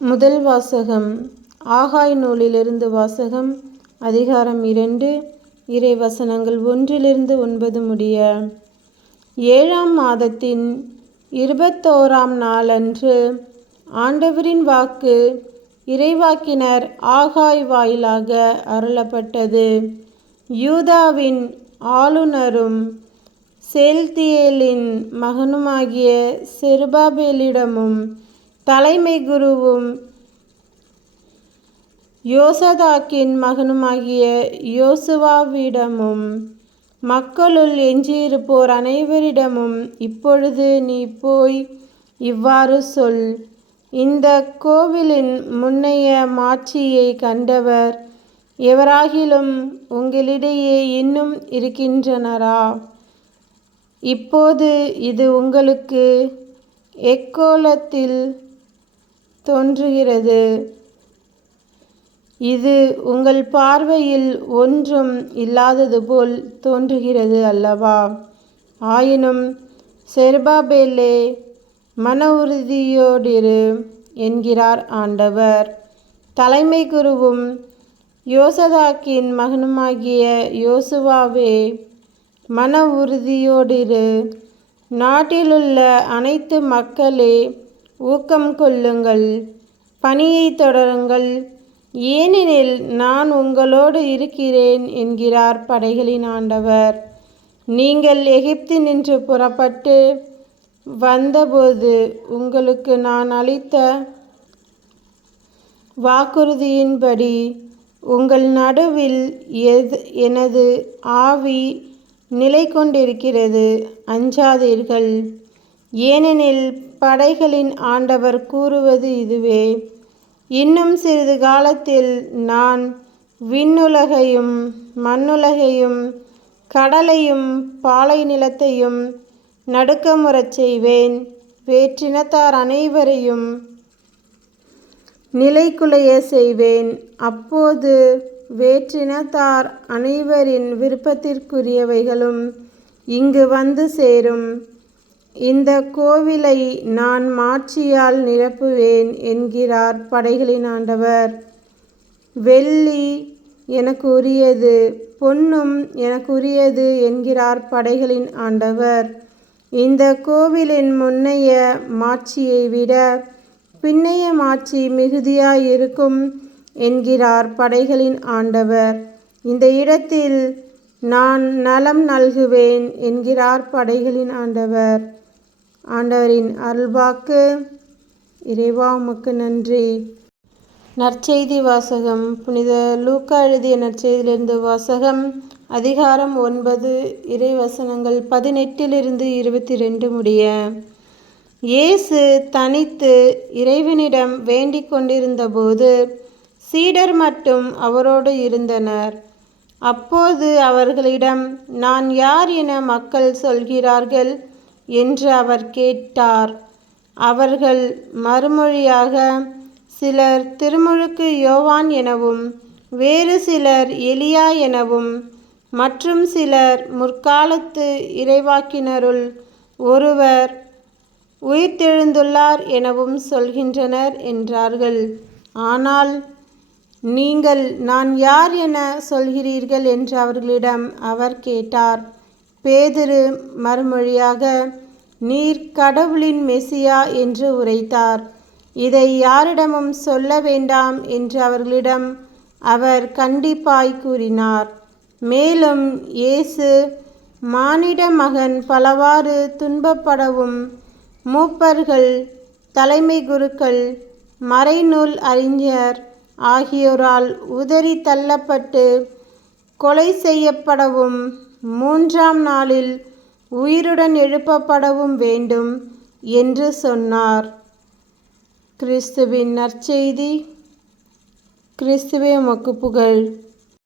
முதல் வாசகம். ஆகாய் நூலிலிருந்து வாசகம். அதிகாரம் 2. இறை வசனங்கள் 1-9 முடிய. 7ஆம் மாதத்தின் 21ஆம் நாளன்று ஆண்டவரின் வாக்கு இறைவாக்கினர் ஆகாய் வாயிலாக அருளப்பட்டது. யூதாவின் ஆளுநரும் சேல்தியேலின் மகனுமாகிய செருபாபேலிடமும் தலைமை குருவும் யோசதாக்கின் மகனுமாகிய யோசுவாவிடமும் மக்களுள் எஞ்சியிருப்போர் அனைவரிடமும் இப்பொழுது நீ போய் இவ்வாறு சொல். இந்த கோவிலின் முன்னைய மாட்சியை கண்டவர் எவராகிலும் உங்களிடையே இன்னும் இருக்கின்றனரா? இப்போது இது உங்களுக்கு எக்கோலத்தில் தோன்றுகிறது. இது உங்கள் பார்வையில் ஒன்றும் இல்லாதது போல் தோன்றுகிறது அல்லவா? ஆயினும் செருபாபேலே, மன உறுதியோடிரு என்கிறார் ஆண்டவர். தலைமை குருவும் யோசதாக்கின் மகனுமாகிய யோசுவாவே, மன உறுதியோடிரு. நாட்டிலுள்ள அனைத்து மக்களே, ஊக்கம் கொள்ளுங்கள், பணியை தொடருங்கள், ஏனெனில் நான் உங்களோடு இருக்கிறேன் என்கிறார் படைகளின் ஆண்டவர். நீங்கள் எகிப்தினின்று புறப்பட்டு வந்தபோது உங்களுக்கு நான் அளித்த வாக்குறுதியின்படி உங்கள் நடுவில் எனது ஆவி நிலை கொண்டிருக்கிறது. அஞ்சாதீர்கள், ஏனெனில் படைகளின் ஆண்டவர் கூறுவது இதுவே: இன்னும் சிறிது காலத்தில் நான் விண்ணுலகையும் மண்ணுலகையும் கடலையும் பாலை நிலத்தையும் நடுக்கமுறச் செய்வேன். வேற்றினத்தார் அனைவரையும் நிலைகுலைய செய்வேன். அப்போது வேற்றினத்தார் அனைவரின் விருப்பத்திற்குரியவைகளும் இங்கு வந்து சேரும். இந்த கோவிலை நான் மாட்சியால் நிரப்புவேன் என்கிறார் படைகளின் ஆண்டவர். வெள்ளி எனக்கு உரியது, பொன்னும் எனக்கு உரியது என்கிறார் படைகளின் ஆண்டவர். இந்த கோவிலின் முன்னைய மாட்சியை விட பின்னைய மாட்சி மிகுதியாயிருக்கும் என்கிறார் படைகளின் ஆண்டவர். இந்த இடத்தில் நான் நலம் நல்குவேன் என்கிறார் படைகளின் ஆண்டவர். ஆண்டவரின் அருள்வாக்கு. இறைவா, உமக்கு நன்றி. நற்செய்தி வாசகம். புனித லூக்கா எழுதிய நற்செய்தியிலிருந்து வாசகம். அதிகாரம் 9. இறை வசனங்கள் 18-22 முடிய. இயேசு தனித்து இறைவனிடம் வேண்டிக் கொண்டிருந்தபோது சீடர் மட்டும் அவரோடு இருந்தனர். அப்போது அவர்களிடம், நான் யார் என மக்கள் சொல்கிறார்கள் என்று அவர் கேட்டார். அவர்கள் மறுமொழியாக, சிலர் திருமுழுக்கு யோவான் எனவும், வேறு சிலர் எலியா எனவும், மற்றும் சிலர் முற்காலத்து இறைவாக்கினருள் ஒருவர் உயிர்த்தெழுந்துள்ளார் எனவும் சொல்கின்றனர் என்றார்கள். ஆனால் நீங்கள் நான் யார் என சொல்கிறீர்கள் என்று அவர்களிடம் அவர் கேட்டார். பேதுரு மறுமொழியாக, நீர் கடவுளின் மெசியா என்று உரைத்தார். இதை யாரிடமும் சொல்ல வேண்டாம் என்று அவர்களிடம் அவர் கண்டிப்பாய் கூறினார். மேலும் இயேசு, மானிட மகன் பலவாறு துன்பப்படவும் மூப்பர்கள், தலைமை குருக்கள், மறைநூல் அறிஞர் ஆகியோரால் உதறி தள்ளப்பட்டு கொலை செய்யப்படவும் 3ஆம் நாளில் உயிருடன் எழுப்பப்படவும் வேண்டும் என்று சொன்னார். கிறிஸ்துவின் நற்செய்தி. கிறிஸ்துவே, உமக்கு புகழ்.